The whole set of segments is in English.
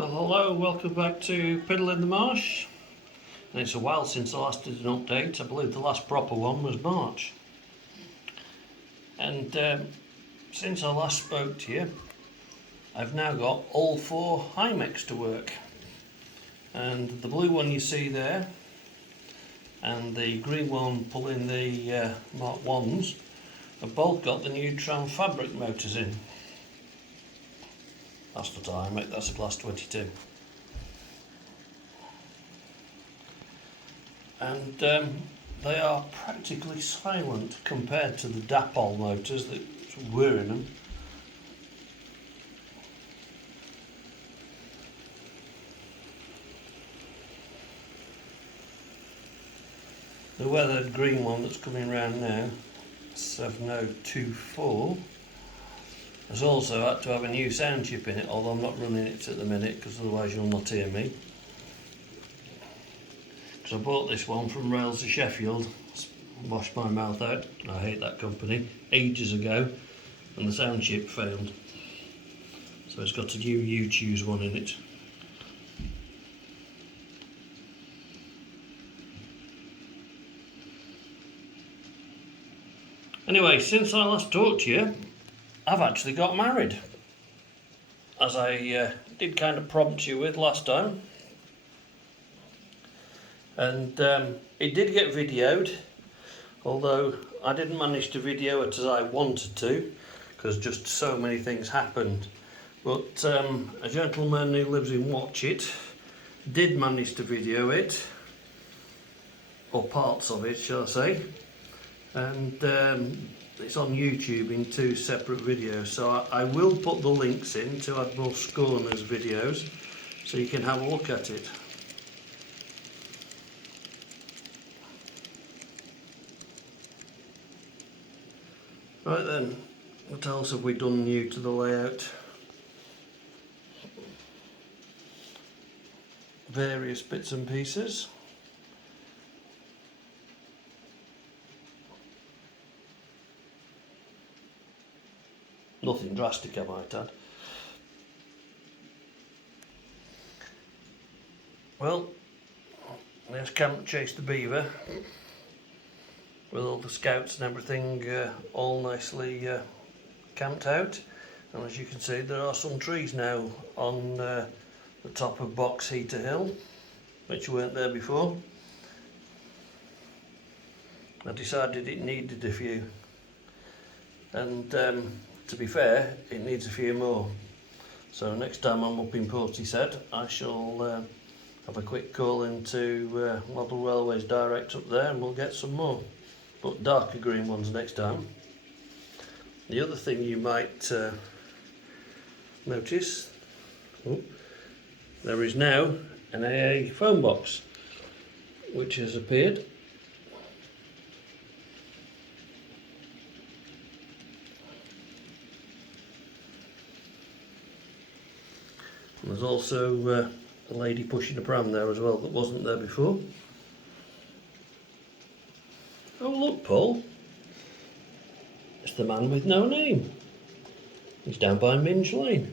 Well, hello, welcome back to Piddle in the Marsh. And it's a while since I last did an update. I believe the last proper one was March. And since I last spoke to you, I've now got all four Hymecs to work. And the blue one you see there, and the green one pulling the Mark 1s, have both got the new tram fabric motors in. That's not a Hymec, that's a class 22. And they are practically silent compared to the dapol motors that were in them. The weathered green one that's coming round now, 7024, has also had to have a new sound chip in it, although I'm not running it at the minute because otherwise you'll not hear me. Because I bought this one from Rails of Sheffield, washed my mouth out, I hate that company, ages ago, and the sound chip failed. So it's got a new U-Choose one in it. Anyway, since I last talked to you, I've actually got married, as I did kind of prompt you with last time. And it did get videoed, although I didn't manage to video it as I wanted to, because just so many things happened. But a gentleman who lives in Watchet did manage to video it, or parts of it, shall I say. And it's on YouTube in two separate videos, so I will put the links in to Admiral Scorner's videos so you can have a look at it. Right then, what else have we done new to the layout? Various bits and pieces. Nothing drastic, I might add. Well, there's Camp Chase the Beaver, with all the scouts and everything all nicely camped out. And as you can see, there are some trees now on the top of Box Heater Hill, which weren't there before. I decided it needed a few. And to be fair, it needs a few more. So next time I'm up in Portishead, I shall have a quick call into Model Railways Direct up there and we'll get some more. But darker green ones next time. The other thing you might notice, there is now an AA phone box which has appeared. There's also a lady pushing a pram there as well that wasn't there before. Oh look, Paul, it's the man with no name. He's down by Minge Lane.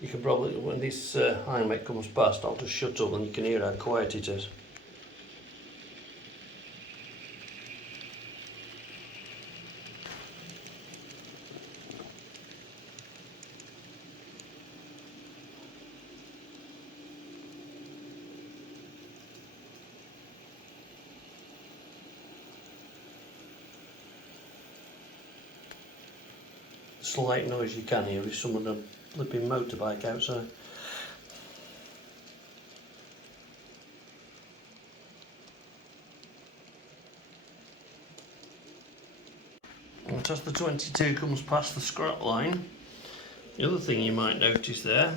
You can probably, when this Hymec comes past, I'll just shut up and you can hear how quiet it is. Slight noise you can hear is someone a flipping motorbike outside. And as the 22 comes past the scrap line, the other thing you might notice there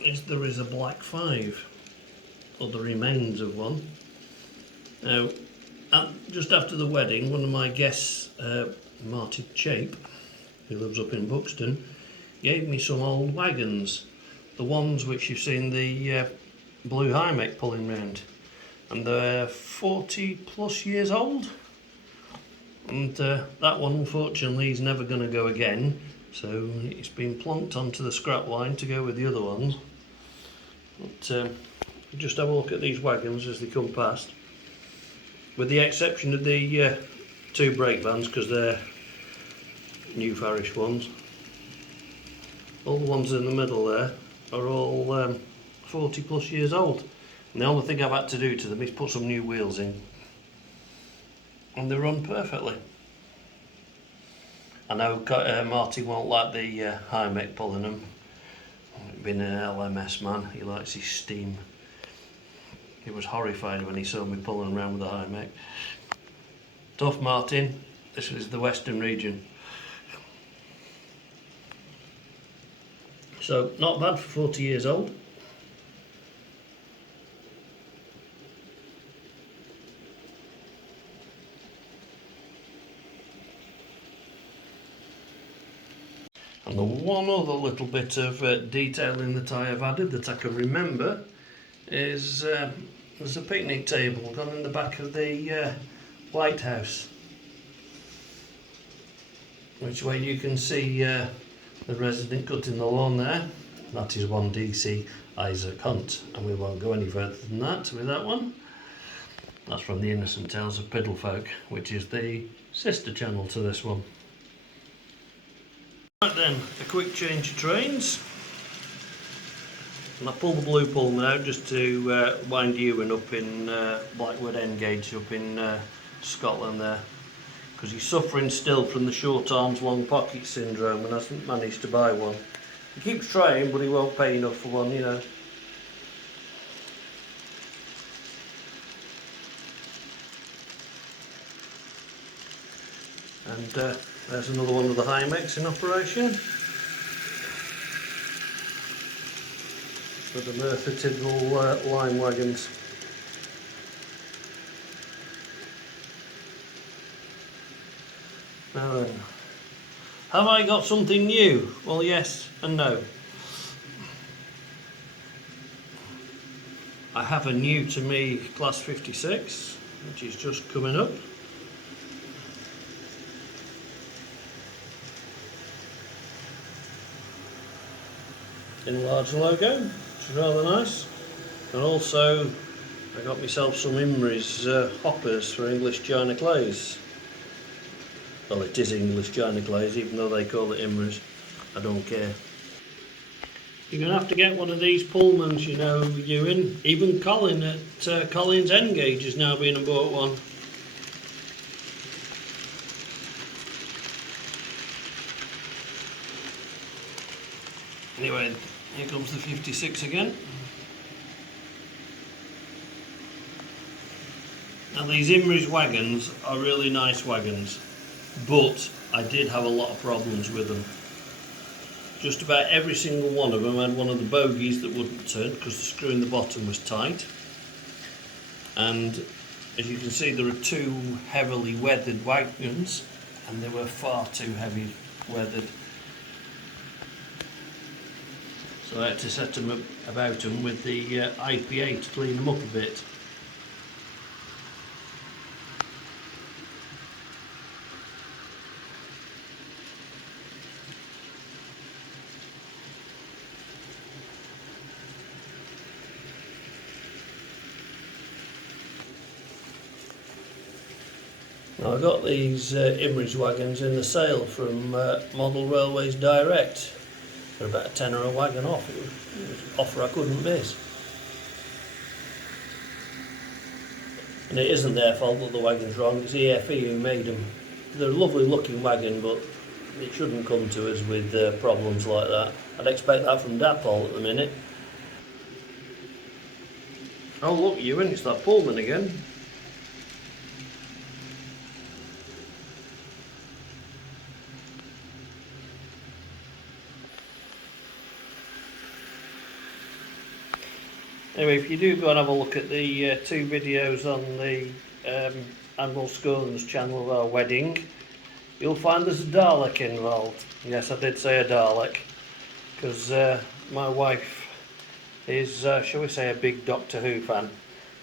is there is a black 5, or the remains of one. Now, just after the wedding, one of my guests, Martin Chape, who lives up in Buxton, gave me some old wagons, the ones which you've seen the blue Hymec pulling round, and they're 40 plus years old. And that one unfortunately is never going to go again, so it's been plonked onto the scrap line to go with the other ones. But just have a look at these wagons as they come past, with the exception of the two brake vans, because they're new Farish ones. All the ones in the middle there are all 40 plus years old, and the only thing I've had to do to them is put some new wheels in, and they run perfectly. I know Marty won't like the Hymek pulling them. Being an LMS man, he likes his steam. He was horrified when he saw me pulling around with the Hymek. Tough, Martin. This is the Western region. So not bad for 40 years old. And the one other little bit of detailing that I have added that I can remember is there's a picnic table gone in the back of the White House, which way you can see the resident cutting the lawn there. That is one DC Isaac Hunt, and we won't go any further than that with that one. That's from the Innocent Tales of Piddle Folk, which is the sister channel to this one. Right then, a quick change of trains. And I pulled the blue pull out just to wind Ewan up in Blackwood Engage up in Scotland there, because he's suffering still from the short arms long pocket syndrome and hasn't managed to buy one. He keeps trying, but he won't pay enough for one, you know. And there's another one of the Hymeks in operation. For the Merthyr Tydfil line wagons. Now then, have I got something new? Well, yes and no. I have a new to me Class 56, which is just coming up. Enlarged logo, which is rather nice. And also I got myself some Imerys hoppers for English China Clays. Well, it is English China Clays, even though they call it Imerys. I don't care. You're going to have to get one of these Pullmans, you know, Ewan. Even Colin at Colin's Engage is now being and bought one. Anyway, here comes the 56 again. Now these Imerys wagons are really nice wagons, but I did have a lot of problems with them. Just about every single one of them had one of the bogies that wouldn't turn because the screw in the bottom was tight. And as you can see, there are two heavily weathered wagons, and they were far too heavy weathered. So I had to set them about them with the IPA to clean them up a bit. Now I got these Imerys wagons in the sale from Model Railways Direct. They're about a tenner a wagon off. It was an offer I couldn't miss. And it isn't their fault that the wagon's wrong, it's EFE who made them. They're a lovely looking wagon, but it shouldn't come to us with problems like that. I'd expect that from Dapol at the minute. Oh look, Ewan, it's that Pullman again. Anyway, if you do go and have a look at the two videos on the Admiral Scone's channel of our wedding, you'll find there's a Dalek involved. Yes, I did say a Dalek, because my wife is, shall we say, a big Doctor Who fan.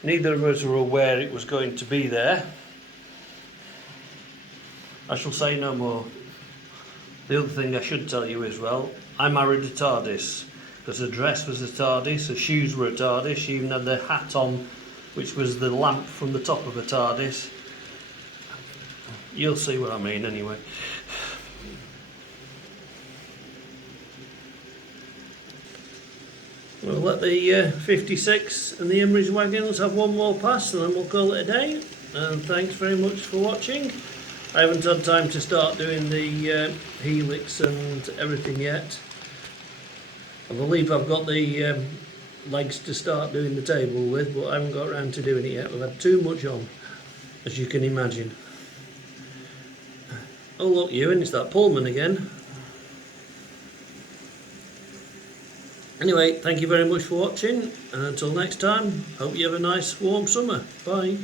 Neither of us were aware it was going to be there. I shall say no more. The other thing I should tell you as well, I married a TARDIS, because her dress was a TARDIS, her shoes were a TARDIS, she even had the hat on, which was the lamp from the top of a TARDIS. You'll see what I mean anyway. We'll let the 56 and the Imerys wagons have one more pass and then we'll call it a day. And thanks very much for watching. I haven't had time to start doing the helix and everything yet. I believe I've got the legs to start doing the table with, but I haven't got around to doing it yet. We've had too much on, as you can imagine. Oh look, Ewan, it's that Pullman again. Anyway, thank you very much for watching, and until next time, hope you have a nice warm summer. Bye.